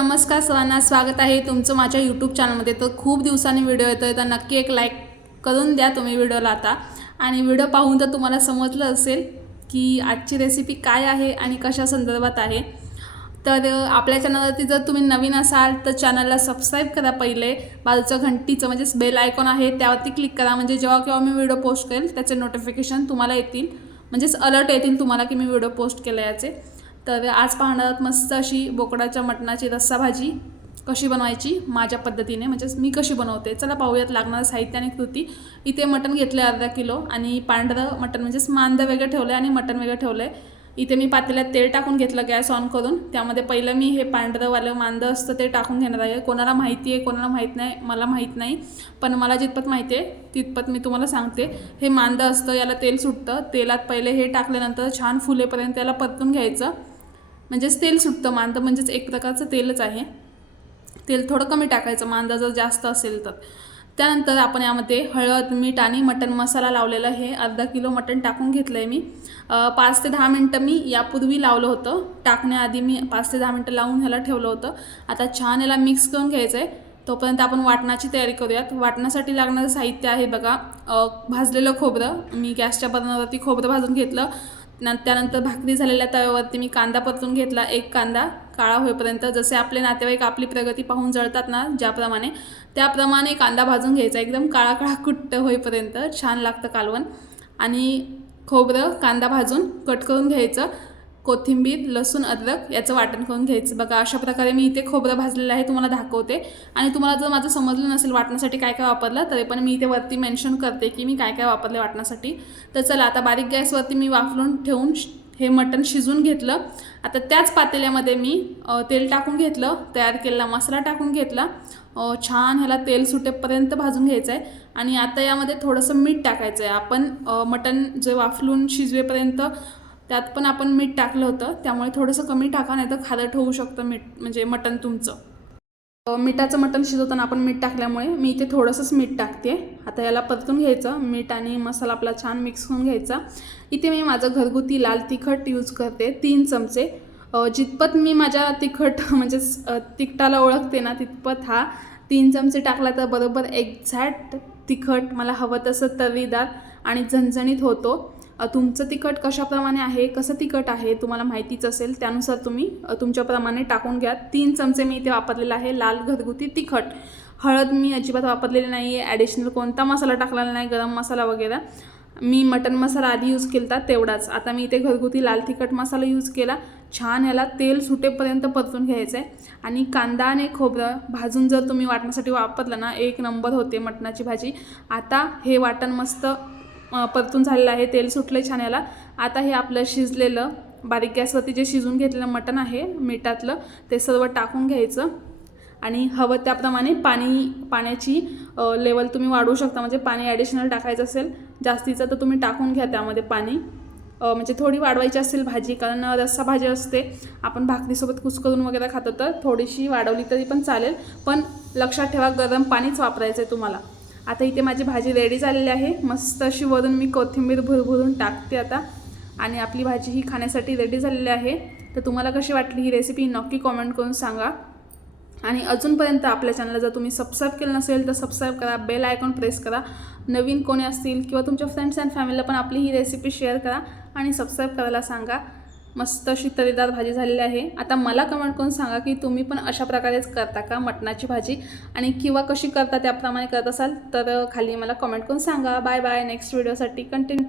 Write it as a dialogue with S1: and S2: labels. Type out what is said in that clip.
S1: नमस्कार सर्वांना स्वागत आहे तुमचं माझ्या यूट्यूब चॅनलमध्ये तर खूप दिवसांनी व्हिडिओ येतो आहे तर नक्की एक लाईक करून द्या तुम्ही व्हिडिओला आता. आणि व्हिडिओ पाहून तर तुम्हाला समजलं असेल की आजची रेसिपी काय आहे आणि कशा संदर्भात आहे. तर आपल्या चॅनलवरती जर तुम्ही नवीन असाल तर चॅनलला सबस्क्राईब करा पहिले. बाजूचं घंटीचं म्हणजेच बेल आयकॉन आहे त्यावरती क्लिक करा. म्हणजे जेव्हा केव्हा मी व्हिडिओ पोस्ट करेल त्याचे नोटिफिकेशन तुम्हाला येतील. म्हणजेच अलर्ट येतील तुम्हाला की मी व्हिडिओ पोस्ट केले याचे. तर आज पाहणार मस्त अशी बोकडाच्या मटणाची रस्सा भाजी. कशी बनवायची? माझ्या पद्धतीने. म्हणजेच मी कशी बनवते? चला पाहूयात लागणारं साहित्य आणि कृती. इथे मटण घेतलं अर्धा किलो आणि पांढरं मटण म्हणजेच मांदं वेगळं ठेवलं आहे आणि मटण वेगळं ठेवलं आहे इथे मी पातेल्यात तेल टाकून घेतलं गॅस ऑन करून. त्यामध्ये पहिलं मी हे पांढरंवालं मांदं असतं ते टाकून घेणार आहे. कोणाला माहिती आहे कोणाला माहीत नाही मला माहीत नाही. पण मला जितपत माहिती आहे तितपत मी तुम्हाला सांगते. हे मांदं असतं याला तेल सुटतं. तेलात पहिले हे टाकल्यानंतर छान फुलेपर्यंत याला परतून घ्यायचं. म्हणजेच तेल सुटतं मांदं म्हणजेच एक प्रकारचं तेलच आहे. तेल थोडं कमी टाकायचं मांदा जर जास्त असेल तर. त्यानंतर आपण यामध्ये हळद मीठ आणि मटण मसाला लावलेला हे अर्धा किलो मटण टाकून घेतलं आहे मी पाच ते दहा मिनटं मी यापूर्वी लावलं होतं. टाकण्याआधी मी पाच ते दहा मिनटं लावून ह्याला ठेवलं होतं. आता छान याला मिक्स करून घ्यायचं आहे तोपर्यंत आपण वाटणाची तयारी करूयात. वाटण्यासाठी लागणारं साहित्य आहे बघा. भाजलेलं खोबरं. मी गॅसच्या बर्नरवरती खोबरं भाजून घेतलं. न त्यानंतर भाकरी झालेल्या तव्यावरती मी कांदा परतून घेतला. एक कांदा काळा होईपर्यंत जसे आपले नातेवाईक आपली प्रगती पाहून जळतात ना ज्याप्रमाणे त्याप्रमाणे कांदा भाजून घ्यायचा. एकदम काळा काळा कुट्ट होईपर्यंत छान लागतं कालवण. आणि खोबरं कांदा भाजून कट करून घ्यायचं. कोथिंबीर लसूण अद्रक याचं वाटण करून घ्यायचं. बघा अशा प्रकारे मी इथे खोबरं भाजलेलं आहे तुम्हाला दाखवते. आणि तुम्हाला जर माझं समजलं नसेल वाटण्यासाठी काय काय वापरलं तरी पण मी इथे वरती मेन्शन करते की मी काय काय वापरले वाटण्यासाठी. तर चला आता बारीक गॅसवरती मी वाफलून ठेवून हे मटण शिजून घेतलं. आता त्याच पातेल्यामध्ये मी तेल टाकून घेतलं तयार केलेला मसाला टाकून घेतला. छान ह्याला तेल सुटेपर्यंत भाजून घ्यायचं आहे आणि आता यामध्ये थोडंसं मीठ टाकायचं आहे आपण मटण जे वाफलून शिजवेपर्यंत त्यात पण आपण मीठ टाकलं होतं त्यामुळे थोडंसं कमी टाका नाही तर खारट होऊ शकतं मीठ म्हणजे मटण तुमचं. मिठाचं मटण शिजवताना आपण मीठ टाकल्यामुळे मी इथे थोडंसंच मीठ टाकते. आता याला परतून घ्यायचं मीठ आणि मसाला आपला छान मिक्स करून घ्यायचा. इथे मी माझं घरगुती लाल तिखट यूज करते तीन चमचे. जितपत मी माझ्या तिखट म्हणजेच तिखटाला ओळखते ना तितपत हा तीन चमचे टाकला तर बरोबर एक्झॅक्ट तिखट मला हवं तसं तर्रीदार आणि झणझणीत होतो. तुमचं तिखट कशाप्रमाणे आहे कसं तिखट आहे तुम्हाला माहितीच असेल त्यानुसार तुम्ही तुमच्याप्रमाणे टाकून घ्या. तीन चमचे मी इथे वापरलेला आहे लाल घरगुती तिखट. हळद मी अजिबात वापरलेली नाही आहे ॲडिशनल कोणता मसाला टाकलेला नाही गरम मसाला वगैरे. मी मटन मसाला आधी यूज केला तेवढाच. आता मी इथे घरगुती लाल तिखट मसाला यूज केला. छान ह्याला तेल सुटेपर्यंत परतून घ्यायचं आहे आणि कांदा आणि खोबरं भाजून जर तुम्ही वाटण्यासाठी वापरलं ना एक नंबर होते मटणाची भाजी. आता हे वाटण मस्त परतून झालेलं आहे तेल सुटलं आहे छान याला. आता हे आपलं शिजलेलं बारीक गॅसवरती जे शिजून घेतलेलं मटण आहे मिठातलं ते सर्व टाकून घ्यायचं. आणि हवं त्याप्रमाणे पाणी पाण्याची लेवल तुम्ही वाढवू शकता. म्हणजे पाणी ॲडिशनल टाकायचं असेल जास्तीचं तर तुम्ही टाकून घ्या त्यामध्ये पाणी. म्हणजे थोडी वाढवायची असेल भाजी कारण रस्सा भाजी असते. आपण भाकरीसोबत कुस्करून वगैरे खातो तर थोडीशी वाढवली तरी पण चालेल. पण लक्षात ठेवा गरम पाणीच वापरायचं आहे तुम्हाला. आता इथे माझी भाजी रेडी झालेली आहे. मस्त अशी वरून मी कोथिंबीर भुरभुरून टाकते आता. आणि आपली भाजी ही खाण्यासाठी रेडी झालेली आहे. तर तुम्हाला कशी वाटली ही रेसिपी नक्की कॉमेंट करून सांगा. आणि अजूनपर्यंत आपल्या चॅनलला जर तुम्ही सबस्क्राईब केलं नसेल तर सबस्क्राईब करा. बेल आयकॉन प्रेस करा. नवीन कोणी असतील किंवा तुमच्या फ्रेंड्स अँड फॅमिलीला पण आपली ही रेसिपी शेअर करा. आणि सबस्क्राईब करायला सांगा. मस्त अशी तरीदार भाजी झालेली आहे. आता मला कमेंट करून सांगा की तुम्ही पण अशा प्रकारेच करता का मटणाची भाजी? आणि किंवा कशी करता त्याप्रमाणे करत असाल तर खाली मला कमेंट करून सांगा. बाय बाय नेक्स्ट व्हिडिओसाठी कंटिन्यू